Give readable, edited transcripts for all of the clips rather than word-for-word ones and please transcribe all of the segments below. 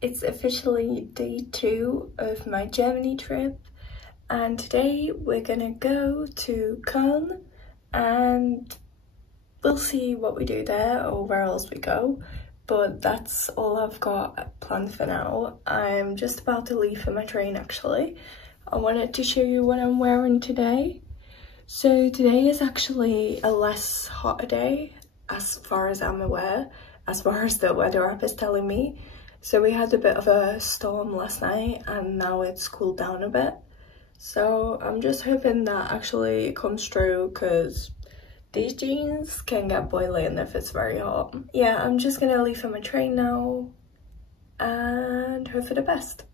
It's officially day 2 of my Germany trip, and today we're gonna go to Köln and we'll see what we do there or where else we go, but that's all I've got planned for now. I'm just about to leave for my train actually. I wanted to show you what I'm wearing today. So today is actually a less hotter day as far as I'm aware, as far as the weather app is telling me. So we had a bit of a storm last night and now it's cooled down a bit. So I'm just hoping that actually comes true because these jeans can get boiling if it's very hot. Yeah, I'm just gonna leave for my train now and hope for the best.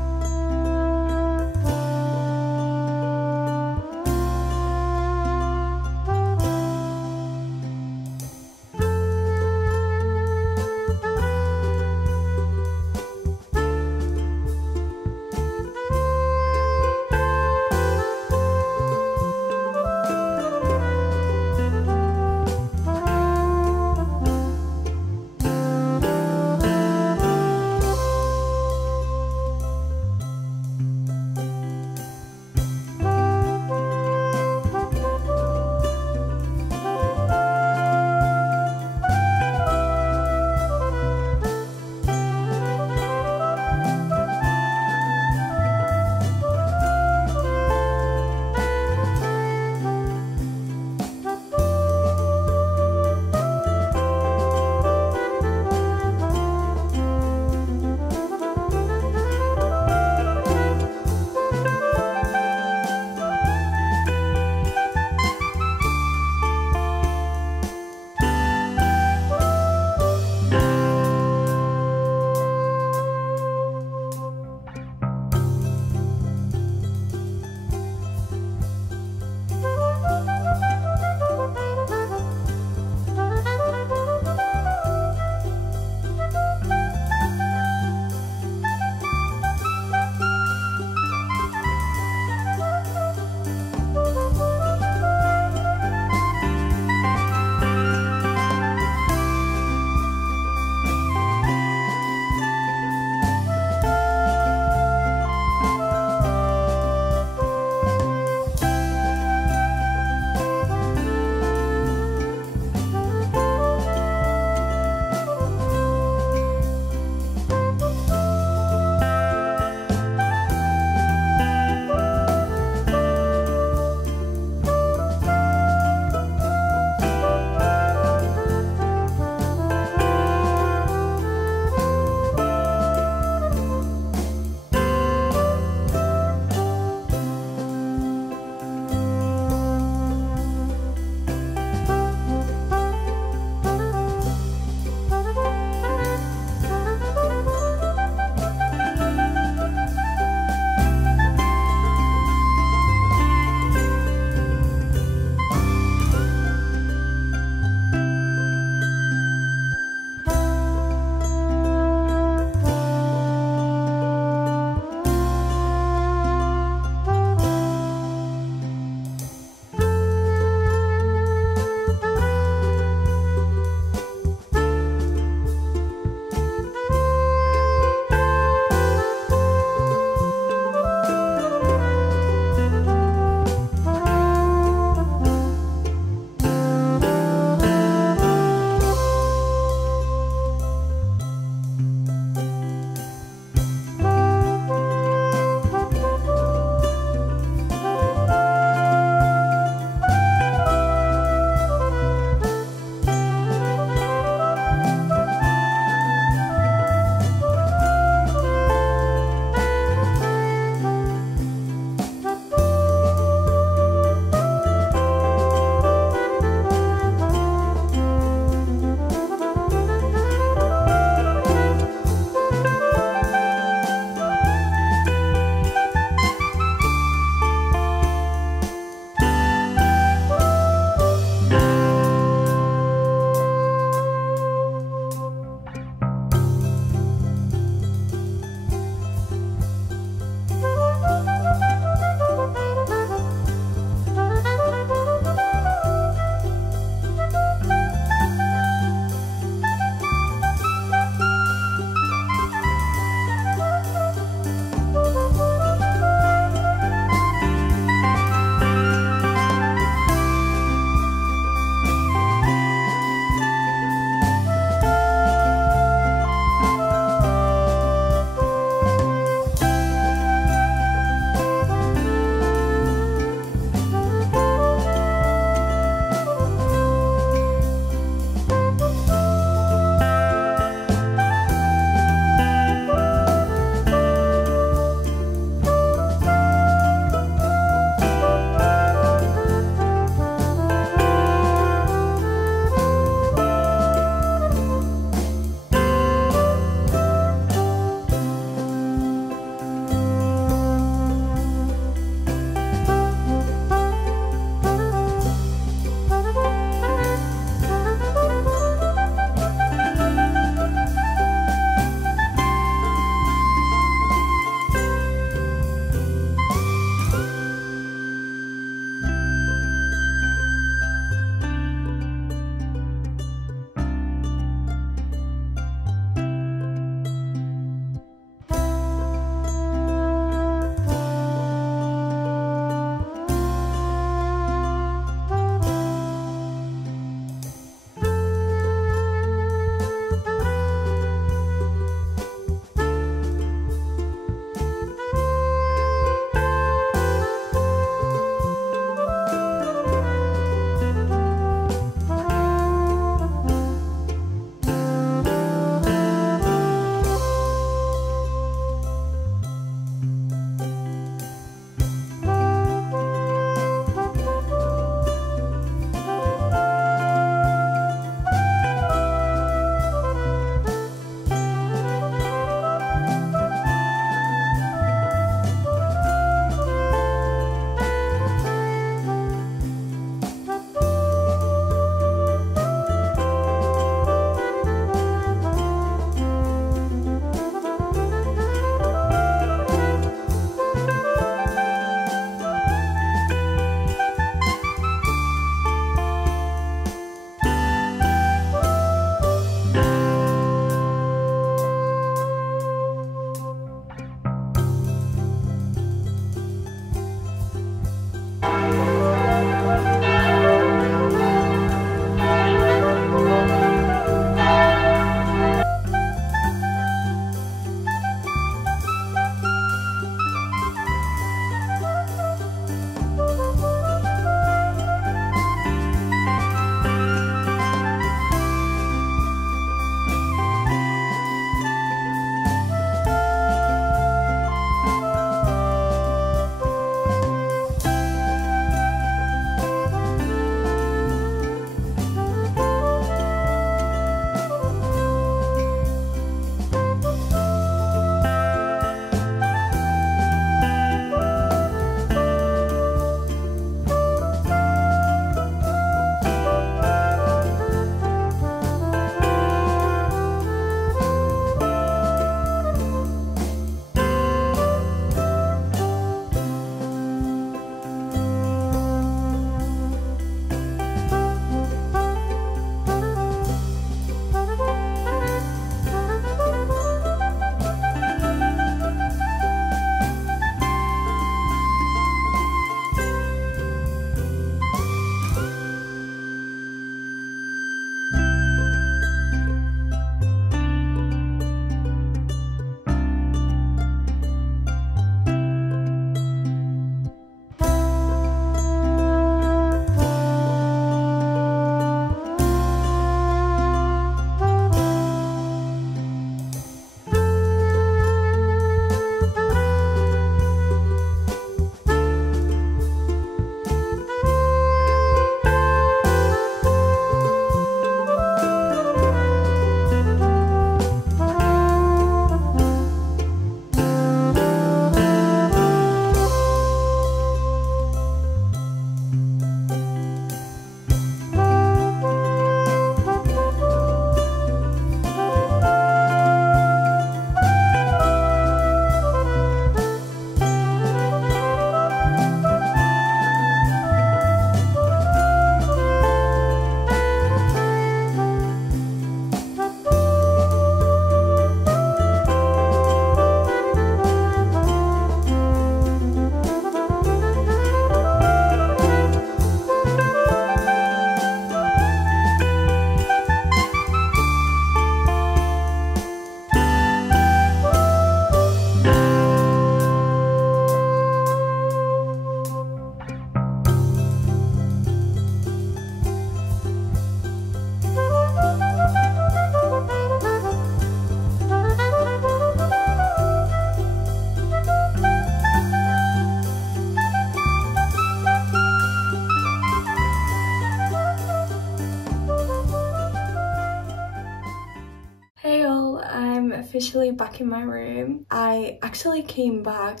officially back in my room. I actually came back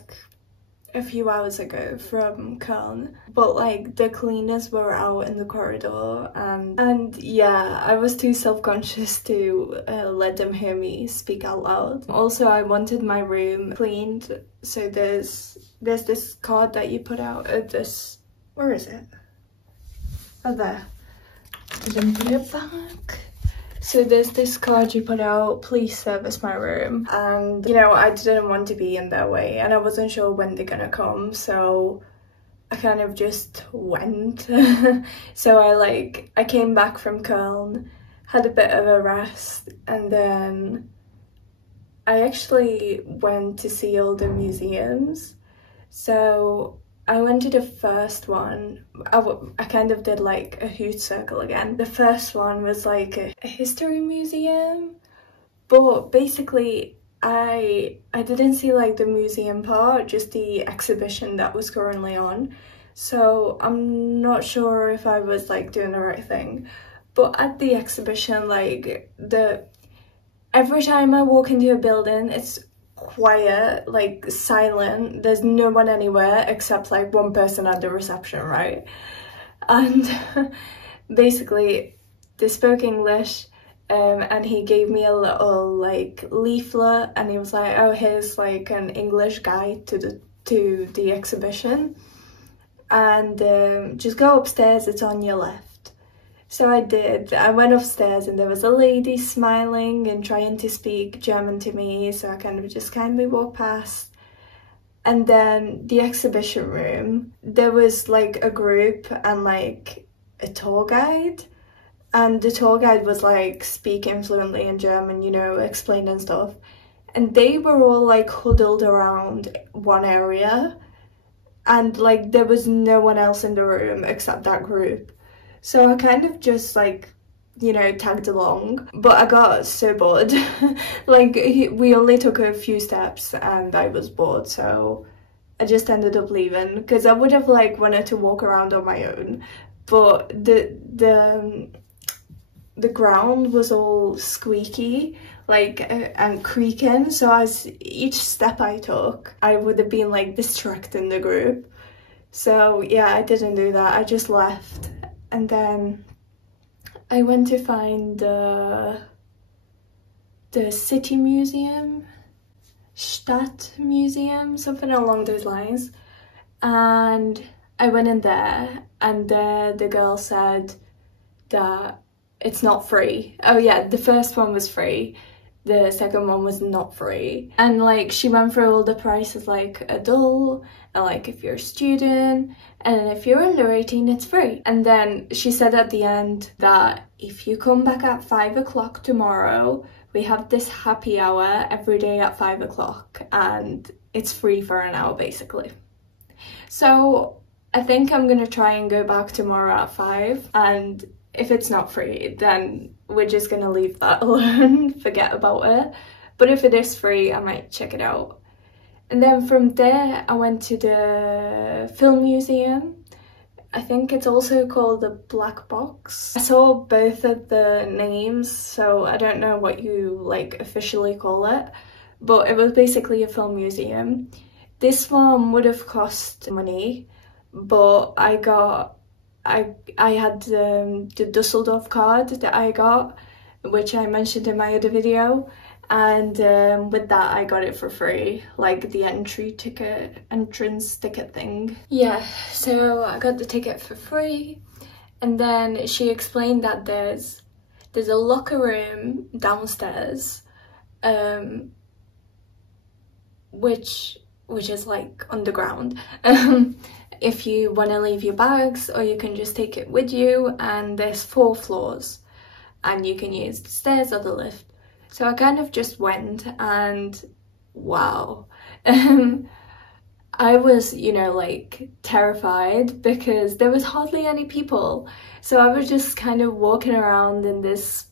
a few hours ago from Köln, but like the cleaners were out in the corridor, and yeah, I was too self-conscious to let them hear me speak out loud. Also, I wanted my room cleaned, so there's this card that you put out at this, where is it? Oh, there. Didn't put it back. So there's this card you put out, please service my room, and you know, I didn't want to be in their way and I wasn't sure when they're gonna come, so I kind of just went. So I came back from Köln, had a bit of a rest, and then I actually went to see all the museums. So I went to the first one. I kind of did like a huge circle again. The first one was like a history museum, but basically I didn't see like the museum part, just the exhibition that was currently on. So I'm not sure if I was like doing the right thing. But at the exhibition, like every time I walk into a building, it's quiet, like silent. There's no one anywhere except like one person at the reception, right? And basically they spoke English, and he gave me a little like leaflet, and he was like, oh, here's like an English guide to the exhibition, and just go upstairs, it's on your left. So I did. I went upstairs and there was a lady smiling and trying to speak German to me, so I kind of just kindly walked past. And then the exhibition room, there was like a group and like a tour guide, and the tour guide was like speaking fluently in German, you know, explaining stuff, and they were all like huddled around one area, and like there was no one else in the room except that group. So I kind of just like, you know, tagged along, but I got so bored. Like we only took a few steps and I was bored, so I just ended up leaving, because I would have like wanted to walk around on my own, but the ground was all squeaky, like and creaking, so as each step I took I would have been like distracting the group. So yeah, I didn't do that, I just left. And then I went to find the city museum, Stadtmuseum, something along those lines. And I went in there, and the girl said that it's not free. Oh yeah, the first one was free. The second one was not free. And like she went through all the prices, like adult, and like if you're a student, and if you're under 18 it's free. And then she said at the end that if you come back at 5 o'clock tomorrow, we have this happy hour every day at 5 o'clock and it's free for an hour basically. So I think I'm gonna try and go back tomorrow at 5, and if it's not free, then we're just gonna leave that alone, forget about it. But if it is free, I might check it out. And then from there, I went to the film museum. I think it's also called the Black Box. I saw both of the names, so I don't know what you like officially call it, but it was basically a film museum. This one would have cost money, but I had the Dusseldorf card that I got, which I mentioned in my other video, and with that I got it for free, like the entrance ticket thing. Yeah, so I got the ticket for free, and then she explained that there's a locker room downstairs, which is like underground. If you want to leave your bags, or you can just take it with you, and there's 4 floors and you can use the stairs or the lift. So I kind of just went, and wow. I was, you know, like terrified because there was hardly any people. So I was just kind of walking around in this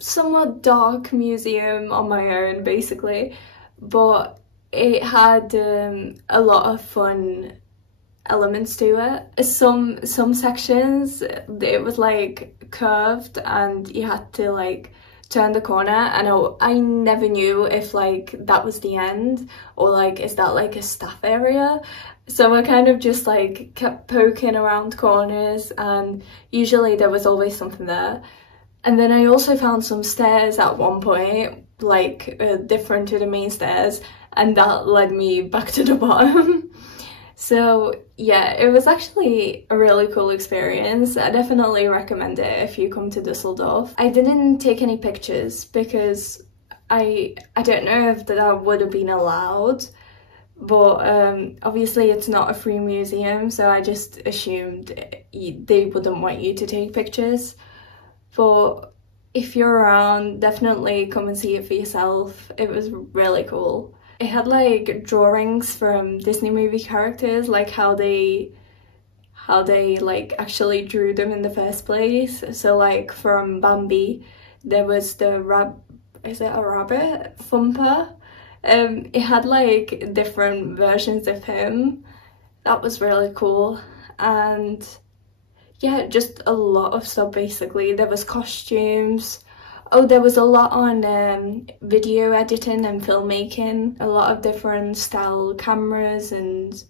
somewhat dark museum on my own basically, but it had a lot of fun elements to it. Some sections, it was like curved and you had to like turned the corner, and I never knew if like that was the end or like is that like a staff area. So I kind of just like kept poking around corners, and usually there was always something there. And then I also found some stairs at one point, like different to the main stairs, and that led me back to the bottom. So yeah, it was actually a really cool experience. I definitely recommend it if you come to Düsseldorf. I didn't take any pictures because I don't know if that would have been allowed, but obviously it's not a free museum, so I just assumed they wouldn't want you to take pictures. But if you're around, definitely come and see it for yourself. It was really cool. It had like drawings from Disney movie characters, like how they like actually drew them in the first place. So like from Bambi, there was the is it a rabbit? Thumper. It had like different versions of him. That was really cool. And yeah, just a lot of stuff basically. There was costumes. Oh, there was a lot on video editing and filmmaking, a lot of different style cameras and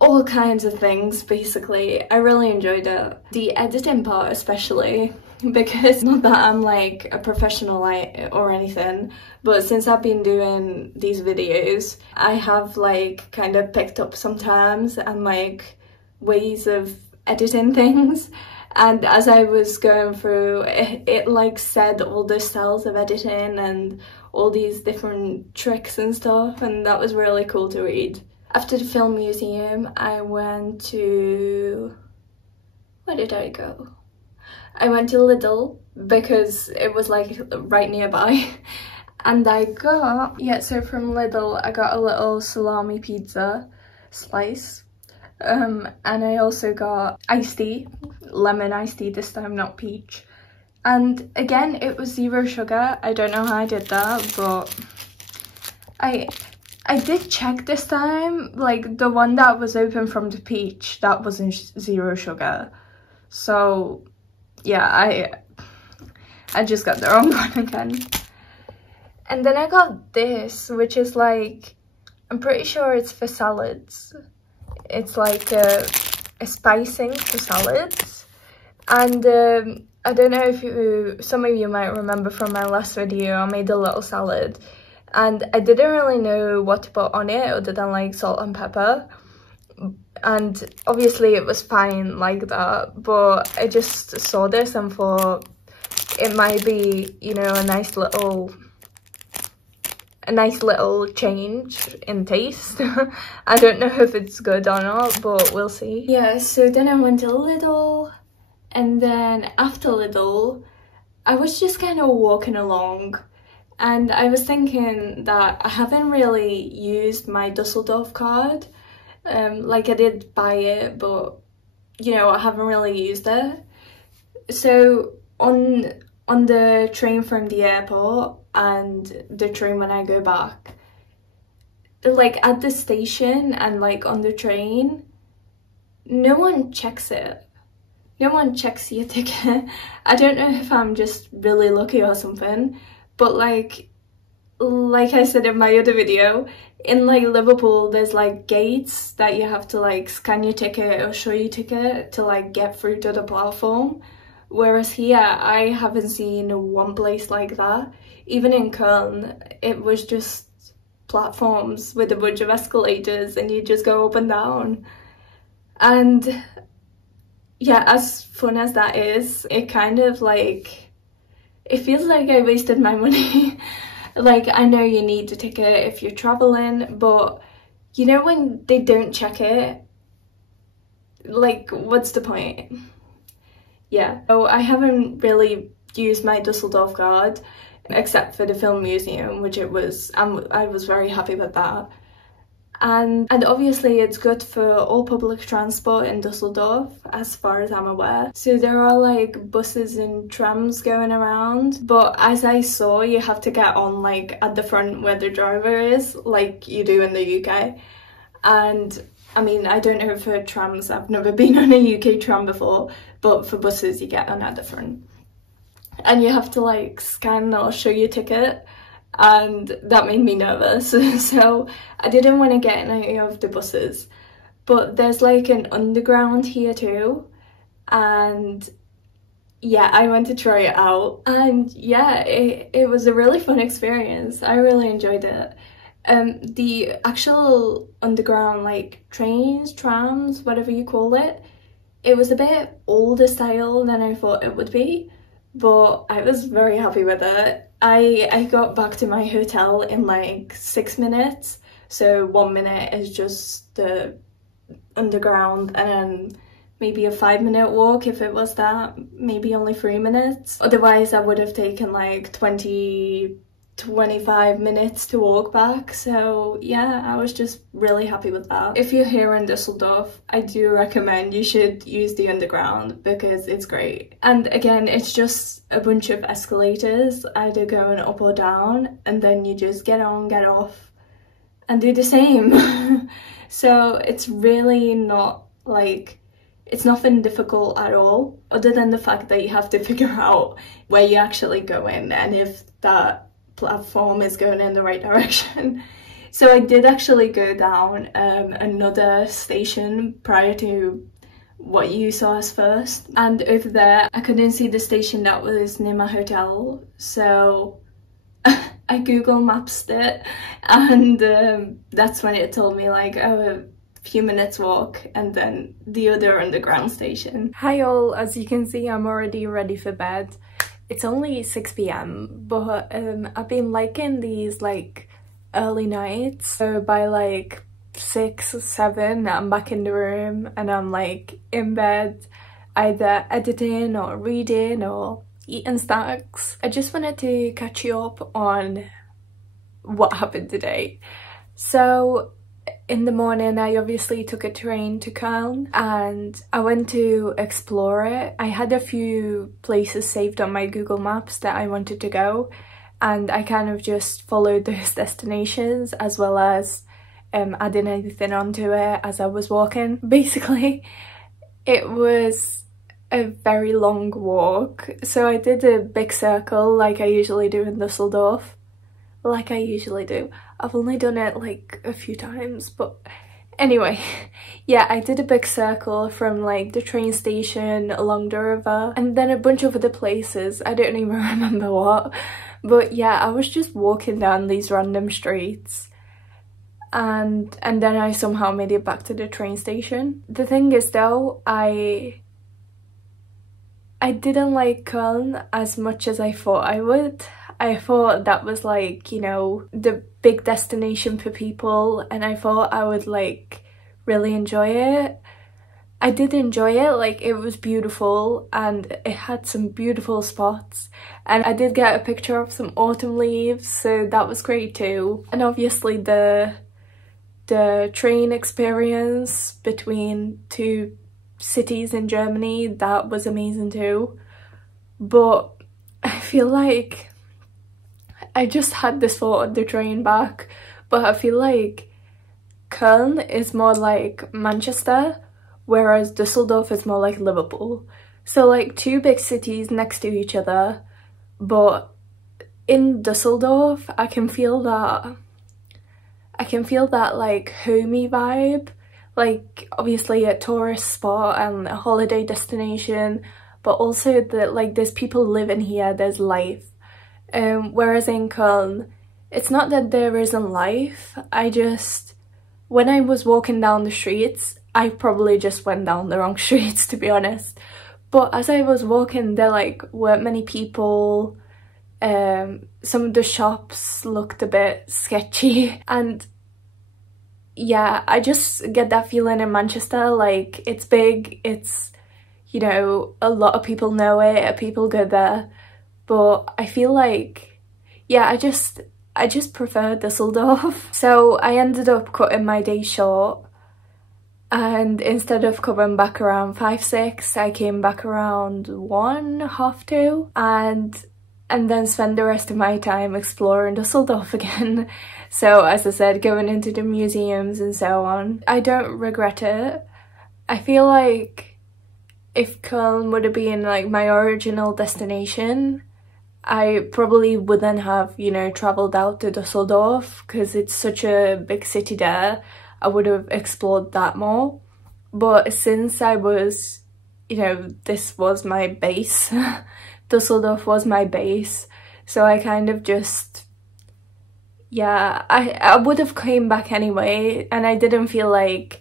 all kinds of things basically. I really enjoyed it. The editing part especially, because not that I'm like a professional or anything, but since I've been doing these videos, I have like kind of picked up some terms and like ways of editing things. And as I was going through, it like said all the styles of editing and all these different tricks and stuff, and that was really cool to read. After the film museum, I went to... where did I go? I went to Lidl because it was like right nearby. And I got... yeah, so from Lidl, I got a little salami pizza slice. And I also got iced tea, lemon iced tea this time, not peach. And again, it was 0 sugar. I don't know how I did that, but I did check this time, like the one that was open from the peach, that wasn't 0 sugar. So yeah, I just got the wrong one again. And then I got this, which is like, I'm pretty sure it's for salads. It's like a spicing for salads. And I don't know if some of you might remember from my last video, I made a little salad. And I didn't really know what to put on it other than like salt and pepper. And obviously it was fine like that, but I just saw this and thought it might be, you know, a nice little change in taste. I don't know if it's good or not, but we'll see. Yeah, so then I went to Lidl, and then after Lidl, I was just kind of walking along, and I was thinking that I haven't really used my Dusseldorf card. Like I did buy it, but you know, I haven't really used it. So on the train from the airport and the train when I go back, like at the station and like on the train, no one checks it. No one checks your ticket. I don't know if I'm just really lucky or something, but like I said in my other video, in like Liverpool there's like gates that you have to like scan your ticket or show your ticket to like get through to the platform. Whereas here, I haven't seen one place like that. Even in Köln, it was just platforms with a bunch of escalators and you just go up and down. And yeah, as fun as that is, it kind of like, it feels like I wasted my money. Like, I know you need a ticket if you're traveling, but you know when they don't check it, like, what's the point? Yeah, so I haven't really used my Dusseldorf card except for the film museum, which I was very happy with that. And obviously it's good for all public transport in Düsseldorf, as far as I'm aware. So there are like buses and trams going around, but as I saw, you have to get on like at the front where the driver is, like you do in the UK. And I mean, I don't know for trams, I've never been on a UK tram before, but for buses you get on at the front. and you have to like scan or show your ticket, and that made me nervous. So I didn't want to get in any of the buses. But there's like an underground here too, and yeah, I went to try it out, and yeah, it was a really fun experience. I really enjoyed it. The actual underground like trains, trams, whatever you call it, it was a bit older style than I thought it would be, but I was very happy with it. I got back to my hotel in like 6 minutes, so 1 minute is just the underground, and then maybe a 5-minute walk if it was that, maybe only 3 minutes. Otherwise I would have taken like 20-25 minutes to walk back. So yeah, I was just really happy with that. If you're here in Düsseldorf, I do recommend you should use the underground because it's great. And again, it's just a bunch of escalators, either going up or down, and then you just get on, get off, and do the same. So it's really not like, it's nothing difficult at all, other than the fact that you have to figure out where you actually go in and if that platform is going in the right direction. So I did actually go down another station prior to what you saw as first, and over there I couldn't see the station that was near my hotel, so I Google Mapped it, and that's when it told me like, oh, few minutes walk and then the other underground station. Hi all, as you can see I'm already ready for bed. It's only 6 p.m. but I've been liking these like early nights, so by like 6 or 7 I'm back in the room and I'm like in bed either editing or reading or eating snacks. I just wanted to catch you up on what happened today. So in the morning I obviously took a train to Köln and I went to explore it. I had a few places saved on my Google Maps that I wanted to go, and I kind of just followed those destinations as well as adding anything onto it as I was walking. Basically, it was a very long walk, so I did a big circle like I usually do in Düsseldorf. I've only done it like a few times, but anyway, yeah, I did a big circle from like the train station along the river and then a bunch of other places. I don't even remember what, but yeah, I was just walking down these random streets and then I somehow made it back to the train station. The thing is though, I didn't like Köln as much as I thought I would. I thought that was like, you know, the big destination for people, and I thought I would like really enjoy it. I did enjoy it, like it was beautiful and it had some beautiful spots, and I did get a picture of some autumn leaves, so that was great too. And obviously the train experience between two cities in Germany, that was amazing too. But I feel like I just had this thought on the train back, but I feel like Köln is more like Manchester, whereas Düsseldorf is more like Liverpool. So like two big cities next to each other, but in Düsseldorf I can feel that like homey vibe, like obviously a tourist spot and a holiday destination, but also that like there's people living here, there's life. Whereas in Köln, it's not that there isn't life, when I was walking down the streets, I probably just went down the wrong streets to be honest, but as I was walking there like weren't many people, some of the shops looked a bit sketchy, and yeah, I just get that feeling in Manchester, like it's big, it's, you know, a lot of people know it, people go there. But I feel like, yeah, I just prefer Düsseldorf. So I ended up cutting my day short, and instead of coming back around 5-6, I came back around 1, half 2, and then spend the rest of my time exploring Düsseldorf again. So as I said, going into the museums and so on. I don't regret it. I feel like if Köln would have been like my original destination, I probably wouldn't have, you know, traveled out to Düsseldorf because it's such a big city there. I would have explored that more. But since I was, you know, this was my base, Düsseldorf was my base, so I kind of just, yeah, I would have came back anyway, and I didn't feel like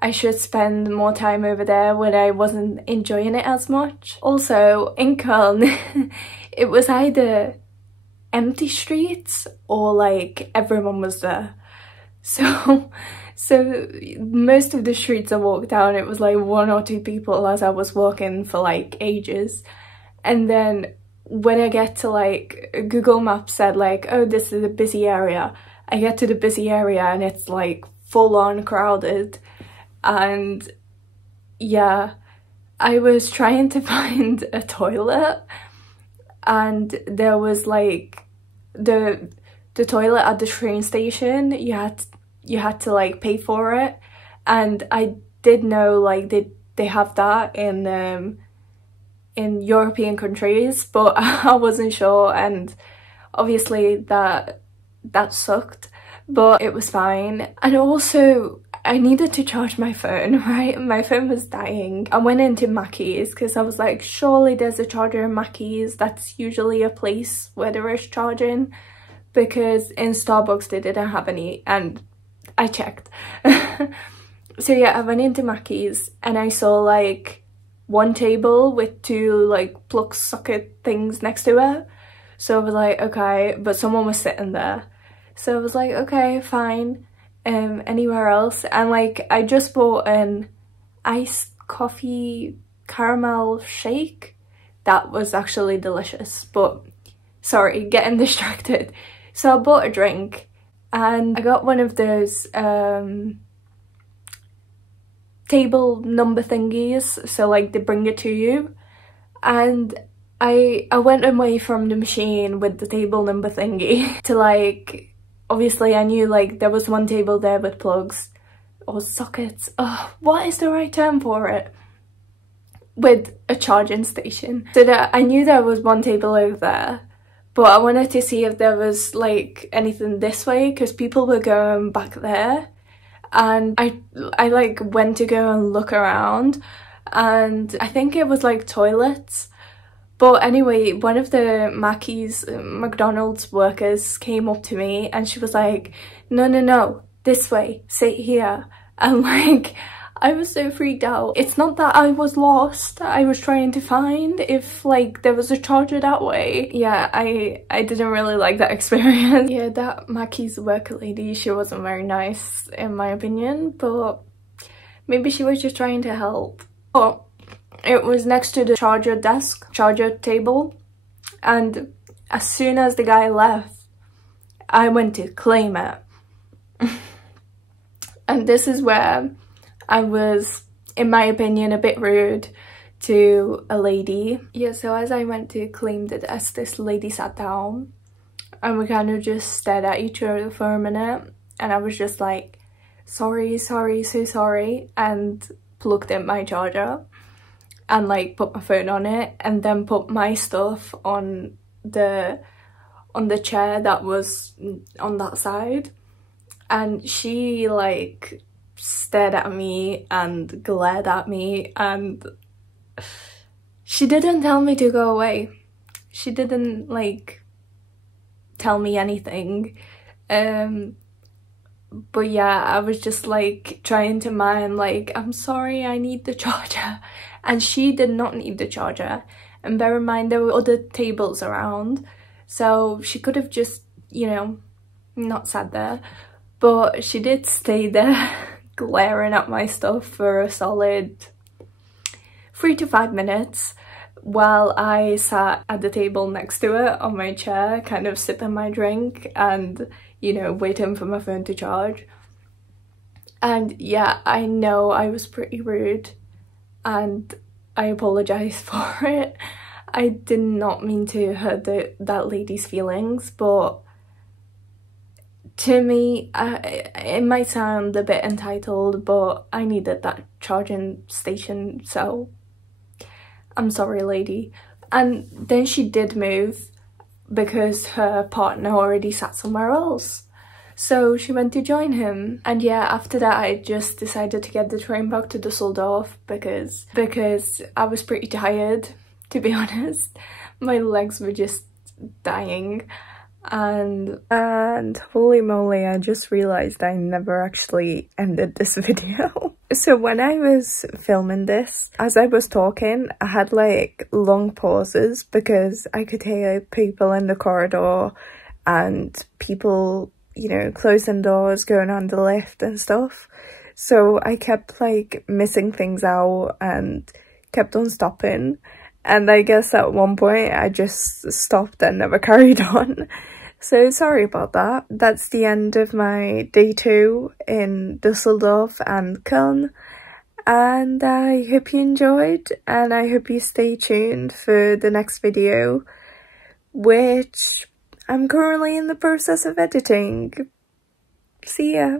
I should spend more time over there when I wasn't enjoying it as much. Also, in Köln, it was either empty streets or like everyone was there. So most of the streets I walked down, it was like 1 or 2 people as I was walking for like ages. And then when I get to like, Google Maps said like, oh, this is a busy area. I get to the busy area and it's like full on crowded. And yeah, I was trying to find a toilet, and there was like the toilet at the train station, you had to like pay for it, and I did know like they have that in European countries, but I wasn't sure, and obviously that sucked, but it was fine. And also I needed to charge my phone, right? My phone was dying. I went into Mackey's because I was like, surely there's a charger in Mackey's. That's usually a place where there is charging, because in Starbucks they didn't have any, and I checked. So yeah, I went into Mackey's and I saw like one table with 2 like plug socket things next to it. So I was like, okay, but someone was sitting there. So I was like, okay, fine. Anywhere else? And like, I just bought an iced coffee caramel shake that was actually delicious, but sorry, getting distracted. So I bought a drink and I got one of those table number thingies, so like they bring it to you, and I went away from the machine with the table number thingy to like, obviously I knew like there was one table there with plugs or sockets, oh, what is the right term for it, with a charging station. So that I knew there was one table over there, but I wanted to see if there was like anything this way because people were going back there, and I like went to go and look around, and I think it was like toilets. But anyway, one of the McDonald's workers came up to me and she was like, no, this way, sit here. And like, I was so freaked out. It's not that I was lost, I was trying to find if like there was a charger that way. Yeah, I didn't really like that experience. Yeah, that Mackey's worker lady, she wasn't very nice in my opinion, but maybe she was just trying to help. But it was next to the charger table, and as soon as the guy left, I went to claim it. And this is where I was, in my opinion, a bit rude to a lady. Yeah, so as I went to claim the desk, this lady sat down and we kind of just stared at each other for a minute, and I was just like, sorry, so sorry, and plugged in my charger and like put my phone on it, and then put my stuff on the chair that was on that side. And she like stared at me and glared at me, and she didn't tell me to go away. She didn't like tell me anything. But yeah, I was just like trying to mind like, I'm sorry, I need the charger. And she did not need the charger. And bear in mind, there were other tables around, so she could have just, you know, not sat there. But she did stay there glaring at my stuff for a solid 3 to 5 minutes while I sat at the table next to it on my chair, kind of sipping my drink and, you know, waiting for my phone to charge. And yeah, I know I was pretty rude and I apologise for it. I did not mean to hurt that lady's feelings, but to me, it might sound a bit entitled, but I needed that charging station, so I'm sorry, lady. And then she did move, because her partner already sat somewhere else. So she went to join him, and yeah, after that I just decided to get the train back to Düsseldorf because I was pretty tired, to be honest. My legs were just dying, and holy moly, I just realized I never actually ended this video. So when I was filming this, as I was talking, I had like long pauses because I could hear people in the corridor and people, you know, closing doors, going on the lift and stuff. So I kept like missing things out and kept on stopping. And I guess at one point I just stopped and never carried on. So sorry about that. That's the end of my day 2 in Düsseldorf and Köln. And I hope you enjoyed, and I hope you stay tuned for the next video, which I'm currently in the process of editing. See ya!